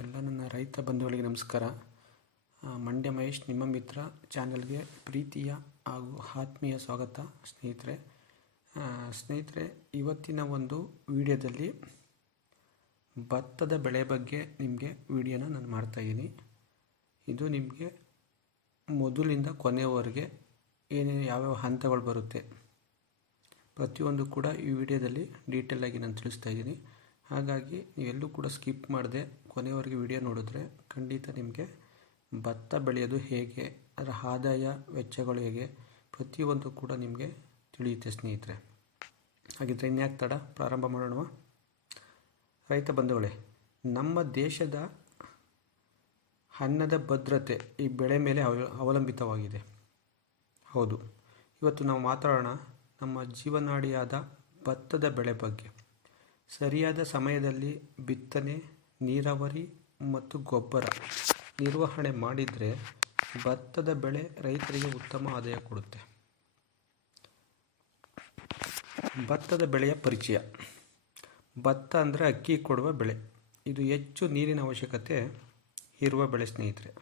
ಎಲ್ಲ ನನ್ನ ರೈತ ಬಂಧುಗಳಿಗೆ ನಮಸ್ಕಾರ. ಮಂಡ್ಯ ಮಹೇಶ್, ನಿಮ್ಮ ಮಿತ್ರ ಚಾನಲ್ಗೆ ಪ್ರೀತಿಯ ಹಾಗೂ ಆತ್ಮೀಯ ಸ್ವಾಗತ ಸ್ನೇಹಿತರೆ. ಸ್ನೇಹಿತರೆ, ಇವತ್ತಿನ ಒಂದು ವಿಡಿಯೋದಲ್ಲಿ ಭತ್ತದ ಬೆಳೆ ಬಗ್ಗೆ ನಿಮಗೆ ವಿಡಿಯೋನ ನಾನು ಮಾಡ್ತಾಯಿದ್ದೀನಿ ಇದು ನಿಮಗೆ ಮೊದಲಿಂದ ಕೊನೆಯವರೆಗೆ ಏನೇನು ಯಾವ್ಯಾವ ಹಂತಗಳು ಬರುತ್ತೆ ಪ್ರತಿಯೊಂದು ಕೂಡ ಈ ವಿಡಿಯೋದಲ್ಲಿ ಡೀಟೇಲಾಗಿ ನಾನು ತಿಳಿಸ್ತಾ ಇದ್ದೀನಿ. ಹಾಗಾಗಿ ನೀವೆಲ್ಲೂ ಕೂಡ ಸ್ಕಿಪ್ ಮಾಡದೆ ಕೊನೆಯವರೆಗೆ ವಿಡಿಯೋ ನೋಡಿದ್ರೆ ಖಂಡಿತ ನಿಮಗೆ ಭತ್ತ ಬೆಳೆಯೋದು ಹೇಗೆ, ಅದರ ಆದಾಯ, ವೆಚ್ಚಗಳು ಹೇಗೆ, ಪ್ರತಿಯೊಂದು ಕೂಡ ನಿಮಗೆ ತಿಳಿಯುತ್ತೆ ಸ್ನೇಹಿತರೆ. ಹಾಗಿದ್ರೆ ಇನ್ಯಾಕೆ ತಡ? ಪ್ರಾರಂಭ ಮಾಡೋಣ ರೈತ ಬಂಧುಗಳೇ, ನಮ್ಮ ದೇಶದ ಅನ್ನದ ಭದ್ರತೆ ಈ ಬೆಳೆ ಮೇಲೆ ಅವ, ಅವಲಂಬಿತವಾಗಿದೆ. ಹೌದು. ಇವತ್ತು ನಾವು ಮಾತಾಡೋಣ ನಮ್ಮ ಜೀವನಾಡಿಯಾದ ಭತ್ತದ ಬೆಳೆ ಬಗ್ಗೆ. ಸರಿಯಾದ ಸಮಯದಲ್ಲಿ ಬಿತ್ತನೆ, ನೀರಾವರಿ ಮತ್ತು ಗೊಬ್ಬರ ನಿರ್ವಹಣೆ ಮಾಡಿದರೆ ಭತ್ತದ ಬೆಳೆ ರೈತರಿಗೆ ಉತ್ತಮ ಆದಾಯ ಕೊಡುತ್ತೆ. ಭತ್ತದ ಬೆಳೆಯ ಪರಿಚಯ. ಭತ್ತ ಅಂದರೆ ಅಕ್ಕಿ ಕೊಡುವ ಬೆಳೆ. ಇದು ಹೆಚ್ಚು ನೀರಿನ ಅವಶ್ಯಕತೆ ಇರುವ ಬೆಳೆ ಸ್ನೇಹಿತರೆ.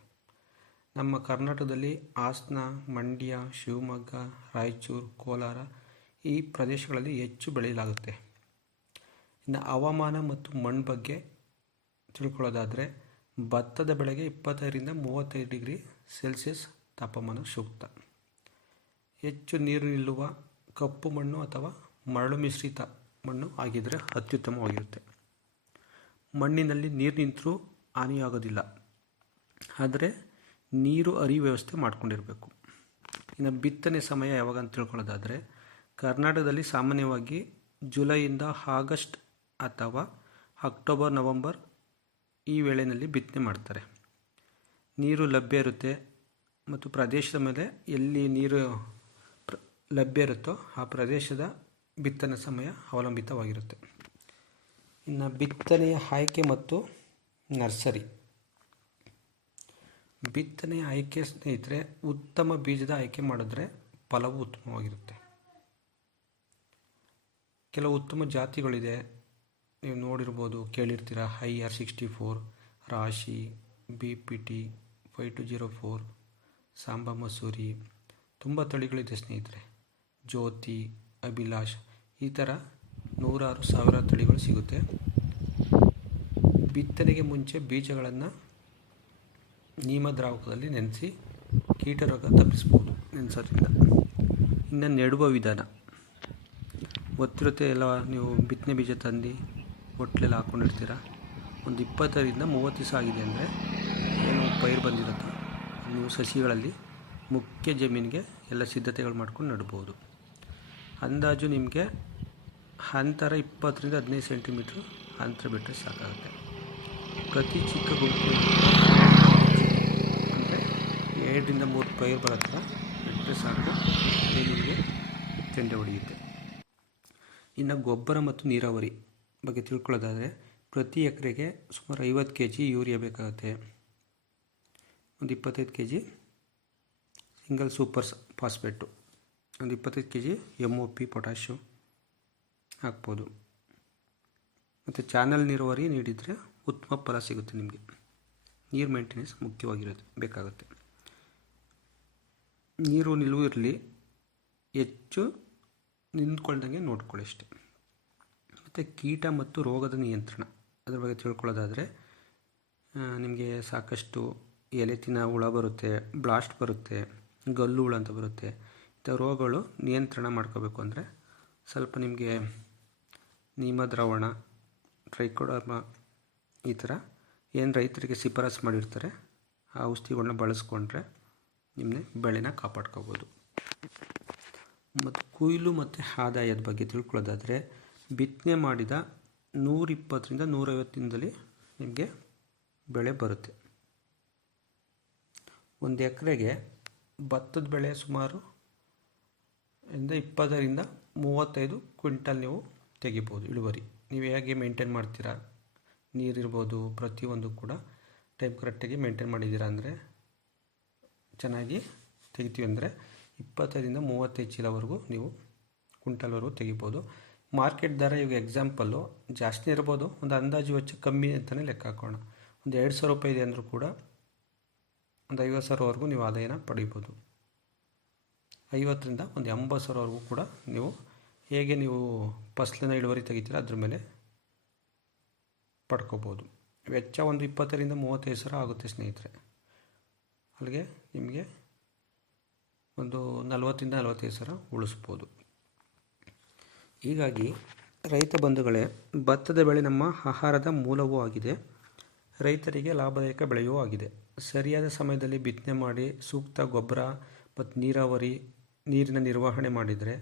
ನಮ್ಮ ಕರ್ನಾಟಕದಲ್ಲಿ ಹಾಸನ, ಮಂಡ್ಯ, ಶಿವಮೊಗ್ಗ, ರಾಯಚೂರು, ಕೋಲಾರ ಈ ಪ್ರದೇಶಗಳಲ್ಲಿ ಹೆಚ್ಚು ಬೆಳೆಯಲಾಗುತ್ತೆ. ಇನ್ನು ಹವಾಮಾನ ಮತ್ತು ಮಣ್ಣು ಬಗ್ಗೆ ತಿಳ್ಕೊಳ್ಳೋದಾದರೆ, ಭತ್ತದ ಬೆಳೆಗೆ ಇಪ್ಪತ್ತೈದರಿಂದ ಮೂವತ್ತೈದು ಡಿಗ್ರಿ ಸೆಲ್ಸಿಯಸ್ ತಾಪಮಾನ ಸೂಕ್ತ. ಹೆಚ್ಚು ನೀರು ನಿಲ್ಲುವ ಕಪ್ಪು ಮಣ್ಣು ಅಥವಾ ಮರಳು ಮಿಶ್ರಿತ ಮಣ್ಣು ಆಗಿದ್ದರೆ ಅತ್ಯುತ್ತಮವಾಗಿರುತ್ತೆ. ಮಣ್ಣಿನಲ್ಲಿ ನೀರು ನಿಂತರೂ ಹಾನಿಯಾಗೋದಿಲ್ಲ. ಆದರೆ ನೀರು ಅರಿ ವ್ಯವಸ್ಥೆ ಮಾಡ್ಕೊಂಡಿರಬೇಕು. ಇನ್ನು ಬಿತ್ತನೆ ಸಮಯ ಯಾವಾಗ ಅಂತ ತಿಳ್ಕೊಳ್ಳೋದಾದರೆ, ಕರ್ನಾಟಕದಲ್ಲಿ ಸಾಮಾನ್ಯವಾಗಿ ಜುಲೈಯಿಂದ ಆಗಸ್ಟ್ ಅಥವಾ ಅಕ್ಟೋಬರ್, ನವಂಬರ್ ಈ ವೇಳೆಯಲ್ಲಿ ಬಿತ್ತನೆ ಮಾಡ್ತಾರೆ. ನೀರು ಲಭ್ಯ ಇರುತ್ತೆ ಮತ್ತು ಪ್ರದೇಶದ ಮೇಲೆ ಎಲ್ಲಿ ನೀರು ಪ್ರ- ಲಭ್ಯ ಇರುತ್ತೋ ಆ ಪ್ರದೇಶದ ಬಿತ್ತನೆ ಸಮಯ ಅವಲಂಬಿತವಾಗಿರುತ್ತೆ. ಇನ್ನು ಬಿತ್ತನೆಯ ಆಯ್ಕೆ ಮತ್ತು ನರ್ಸರಿ. ಬಿತ್ತನೆಯ ಆಯ್ಕೆ ಸ್ನೇಹಿತರೆ, ಉತ್ತಮ ಬೀಜದ ಆಯ್ಕೆ ಮಾಡಿದ್ರೆ ಫಲವು ಉತ್ತಮವಾಗಿರುತ್ತೆ. ಕೆಲವು ಉತ್ತಮ ಜಾತಿಗಳಿದೆ. ನೀವು ನೋಡಿರ್ಬೋದು, ಕೇಳಿರ್ತೀರ, I R sixty four, Rashi, B P T five two zero four, Samba Masuri, ತುಂಬ ತಳಿಗಳಿದೆ ಸ್ನೇಹಿತರೆ. ಜ್ಯೋತಿ, ಅಭಿಲಾಷ್, ಈ ಥರ ನೂರಾರು ಸಾವಿರ ತಳಿಗಳು ಸಿಗುತ್ತೆ. ಬಿತ್ತನೆಗೆ ಮುಂಚೆ ಬೀಜಗಳನ್ನು ದ್ರಾವಕದಲ್ಲಿ ನೆನೆಸಿ ಕೀಟರೋಗ ತಪ್ಪಿಸ್ಬೋದು ನೆನೆಸೋದ್ರಿಂದ. ಇನ್ನು ನೆಡುವ ವಿಧಾನ. ಗೊತ್ತಿರುತ್ತೆ ಎಲ್ಲ ನೀವು ಬಿತ್ತನೆ ಬೀಜ ತಂದು ಒಟ್ಲೆಲ್ಲ ಹಾಕ್ಕೊಂಡಿರ್ತೀರ? ಒಂದು ಇಪ್ಪತ್ತರಿಂದ ಮೂವತ್ತು ದಿವಸ ಆಗಿದೆ ಅಂದರೆ ಏನು ಪೈರು ಬಂದಿರುತ್ತೆ. ನೀವು ಸಸಿಗಳಲ್ಲಿ ಮುಖ್ಯ ಜಮೀನಿಗೆ ಎಲ್ಲ ಸಿದ್ಧತೆಗಳು ಮಾಡ್ಕೊಂಡು ನೆಡ್ಬೋದು. ಅಂದಾಜು ನಿಮಗೆ ಅಂತರ ಇಪ್ಪತ್ತರಿಂದ ಹದಿನೈದು ಸೆಂಟಿಮೀಟ್ರ್ ಅಂತರ ಬಿಟ್ಟರೆ ಸಾಕಾಗುತ್ತೆ. ಪ್ರತಿ ಚಿಕ್ಕ ಗುಂಪು ಅಂದರೆ ಎರಡರಿಂದ ಮೂರು ಪೈರು ಬರೋ ಬಿಟ್ಟರೆ ಸಾಕು ಅದೇ ನಿಮಗೆ ಚೆಂಡೆ ಹೊಡೆಯುತ್ತೆ. ಇನ್ನು ಗೊಬ್ಬರ ಮತ್ತು ನೀರಾವರಿ. ಬಗ್ಗೆ ತಿಳ್ಕೊಳ್ಳೋದಾದರೆ ಪ್ರತಿ ಎಕರೆಗೆ ಸುಮಾರು ಐವತ್ತು ಕೆ ಜಿ ಯೂರಿಯಾ ಬೇಕಾಗುತ್ತೆ. ಒಂದು ಇಪ್ಪತ್ತೈದು K G single super phosphate, ಒಂದು ಇಪ್ಪತ್ತೈದು K G M O P potash ಹಾಕ್ಬೋದು. ಮತ್ತು ಚಾನಲ್ ನೀರಾವರಿ ನೀಡಿದರೆ ಉತ್ತಮ ಫಲ ಸಿಗುತ್ತೆ ನಿಮಗೆ. ನೀರು ಮೇಂಟೆನೆನ್ಸ್ ಮುಖ್ಯವಾಗಿರೋದು, ಬೇಕಾಗುತ್ತೆ. ನೀರು ನಿಲುವು ಇರಲಿ, ಹೆಚ್ಚು ನಿಂತ್ಕೊಳ್ದಂಗೆ ನೋಡ್ಕೊಳ್ಳಿ ಅಷ್ಟೆ. ಮತ್ತು ಕೀಟ ಮತ್ತು ರೋಗದ ನಿಯಂತ್ರಣ. ಅದ್ರ ಬಗ್ಗೆ ತಿಳ್ಕೊಳ್ಳೋದಾದರೆ ನಿಮಗೆ ಸಾಕಷ್ಟು ಎಲೆ ತಿನ್ನ ಹುಳ ಬರುತ್ತೆ ಬ್ಲಾಸ್ಟ್ ಬರುತ್ತೆ, ಗಲ್ಲು ಹುಳ ಅಂತ ಬರುತ್ತೆ. ಇಂಥ ರೋಗಗಳು ನಿಯಂತ್ರಣ ಮಾಡ್ಕೋಬೇಕು ಅಂದರೆ ಸ್ವಲ್ಪ ನಿಮಗೆ ನೀಮ, ದ್ರಾವಣ ಟ್ರೈಕೋಡರ್ಮ ಈ ಥರ ಏನು ರೈತರಿಗೆ ಶಿಫಾರಸು ಮಾಡಿರ್ತಾರೆ, ಆ ಔಷಧಿಗಳನ್ನ ಬಳಸ್ಕೊಂಡ್ರೆ ನಿಮ್ಮನ್ನೇ ಬೆಳೆನ ಕಾಪಾಡ್ಕೋಬೋದು. ಮತ್ತು ಕೊಯ್ಲು ಮತ್ತು ಆದಾಯದ ಬಗ್ಗೆ ತಿಳ್ಕೊಳ್ಳೋದಾದರೆ ಬಿತ್ತನೆ ಮಾಡಿದ ನೂರಿಪ್ಪತ್ತರಿಂದ ನೂರೈವತ್ತು ದಿನದಲ್ಲಿ ನಿಮಗೆ ಬೆಳೆ ಬರುತ್ತೆ. ಒಂದು ಎಕರೆಗೆ ಭತ್ತದ ಬೆಳೆ ಸುಮಾರು ಇಂದ ಇಪ್ಪತ್ತರಿಂದ ಮೂವತ್ತೈದು ಕ್ವಿಂಟಲ್ ನೀವು ತೆಗಿಬೋದು ಇಳುವರಿ. ನೀವು ಹೇಗೆ ಮೇಂಟೈನ್ ಮಾಡ್ತೀರಾ? ನೀರಿರ್ಬೋದು ಪ್ರತಿಯೊಂದು ಕೂಡ ಟೈಮ್ ಕರೆಕ್ಟಾಗಿ ಮೇಂಟೈನ್ ಮಾಡಿದ್ದೀರಾ ಅಂದರೆ ಚೆನ್ನಾಗಿ ತೆಗಿತೀವಿ ಅಂದರೆ ಇಪ್ಪತ್ತೈದರಿಂದ ಮೂವತ್ತೈದು ಚೀಲವರೆಗೂ ನೀವು ಕ್ವಿಂಟಲ್ವರೆಗೂ ತೆಗಿಬೋದು. ಮಾರ್ಕೆಟ್ ದರ ಈಗ ಎಕ್ಸಾಂಪಲ್ಲು ಜಾಸ್ತಿ ಇರ್ಬೋದು. ಒಂದು ಅಂದಾಜು ವೆಚ್ಚ ಕಮ್ಮಿ ಅಂತಲೇ ಲೆಕ್ಕ ಹಾಕೋಣ. ಒಂದು ಎರಡು ಸಾವಿರ ರೂಪಾಯಿ ಇದೆ ಅಂದರೂ ಕೂಡ ಒಂದು ಐವತ್ತು ಸಾವಿರವರೆಗೂ ನೀವು ಆದಾಯನ ಪಡಿಬೋದು. ಐವತ್ತರಿಂದ ಒಂದು ಎಂಬತ್ತು ಸಾವಿರವರೆಗೂ ಕೂಡ ನೀವು ಹೇಗೆ ನೀವು ಫಸಲಿನ ಇಳುವರಿ ತೆಗಿತೀರ ಅದ್ರ ಮೇಲೆ ಪಡ್ಕೋಬೋದು. ವೆಚ್ಚ ಒಂದು ಇಪ್ಪತ್ತರಿಂದ ಮೂವತ್ತೈದು ಸಾವಿರ ಆಗುತ್ತೆ ಸ್ನೇಹಿತರೆ. ಅಲ್ಲಿಗೆ ನಿಮಗೆ ಒಂದು ನಲವತ್ತರಿಂದ ನಲವತ್ತೈದು ಸಾವಿರ ಉಳಿಸ್ಬೋದು. ಹೀಗಾಗಿ ರೈತ ಬಂಧುಗಳೇ, ಭತ್ತದ ಬೆಳೆ ನಮ್ಮ ಆಹಾರದ ಮೂಲವೂ ಆಗಿದೆ. ರೈತರಿಗೆ ಲಾಭದಾಯಕ ಬೆಳೆಯೂ ಆಗಿದೆ. ಸರಿಯಾದ ಸಮಯದಲ್ಲಿ ಬಿತ್ತನೆ ಮಾಡಿ ಸೂಕ್ತ ಗೊಬ್ಬರ ಮತ್ತು ನೀರಾವರಿ, ನೀರಿನ ನಿರ್ವಹಣೆ ಮಾಡಿದರೆ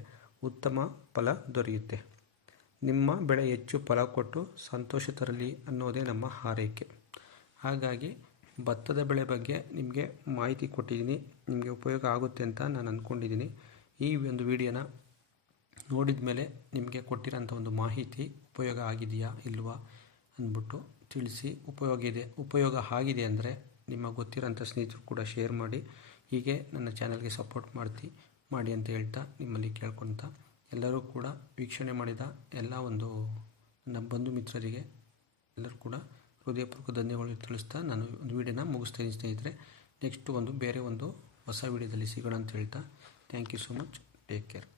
ಉತ್ತಮ ಫಲ ದೊರೆಯುತ್ತೆ. ನಿಮ್ಮ ಬೆಳೆ ಹೆಚ್ಚು ಫಲ ಕೊಟ್ಟು ಸಂತೋಷ ತರಲಿ ಅನ್ನೋದೇ ನಮ್ಮ ಹಾರೈಕೆ. ಹಾಗಾಗಿ ಭತ್ತದ ಬೆಳೆ ಬಗ್ಗೆ ನಿಮಗೆ ಮಾಹಿತಿ ಕೊಟ್ಟಿದ್ದೀನಿ. ನಿಮಗೆ ಉಪಯೋಗ ಆಗುತ್ತೆ ಅಂತ ನಾನು ಅಂದ್ಕೊಂಡಿದ್ದೀನಿ ಈ ಒಂದು ವಿಡಿಯೋನ ನೋಡಿದ ಮೇಲೆ ನಿಮಗೆ ಕೊಟ್ಟಿರೋಂಥ ಒಂದು ಮಾಹಿತಿ ಉಪಯೋಗ ಆಗಿದೆಯಾ ಇಲ್ವಾ ಅಂದ್ಬಿಟ್ಟು ತಿಳಿಸಿ. ಉಪಯೋಗ ಇದೆ. ಉಪಯೋಗ ಆಗಿದೆ ಅಂದರೆ ನಿಮ್ಮ ಗೊತ್ತಿರೋಂಥ ಸ್ನೇಹಿತರು ಕೂಡ ಶೇರ್ ಮಾಡಿ. ಹೀಗೆ ನನ್ನ ಚಾನಲ್ಗೆ ಸಪೋರ್ಟ್ ಮಾಡ್ತಿ, ಮಾಡಿ ಅಂತ ಹೇಳ್ತಾ ನಿಮ್ಮಲ್ಲಿ ಕೇಳ್ಕೊತ ಎಲ್ಲರೂ ಕೂಡ ವೀಕ್ಷಣೆ ಮಾಡಿದ ಎಲ್ಲ ಒಂದು ನನ್ನ ಬಂಧು ಮಿತ್ರರಿಗೆ ಎಲ್ಲರೂ ಕೂಡ ಹೃದಯಪೂರ್ವಕ ಧನ್ಯವಾದಗಳು ತಿಳಿಸ್ತಾ ನಾನು ಒಂದು ವೀಡಿಯೋನ ಮುಗಿಸ್ತೇನೆ ಸ್ನೇಹಿತರೆ. ನೆಕ್ಸ್ಟ್ ಒಂದು ಬೇರೆ ಒಂದು ಹೊಸ ವೀಡಿಯೋದಲ್ಲಿ ಸಿಗೋಣ ಅಂತ ಹೇಳ್ತಾ. Thank you so much take care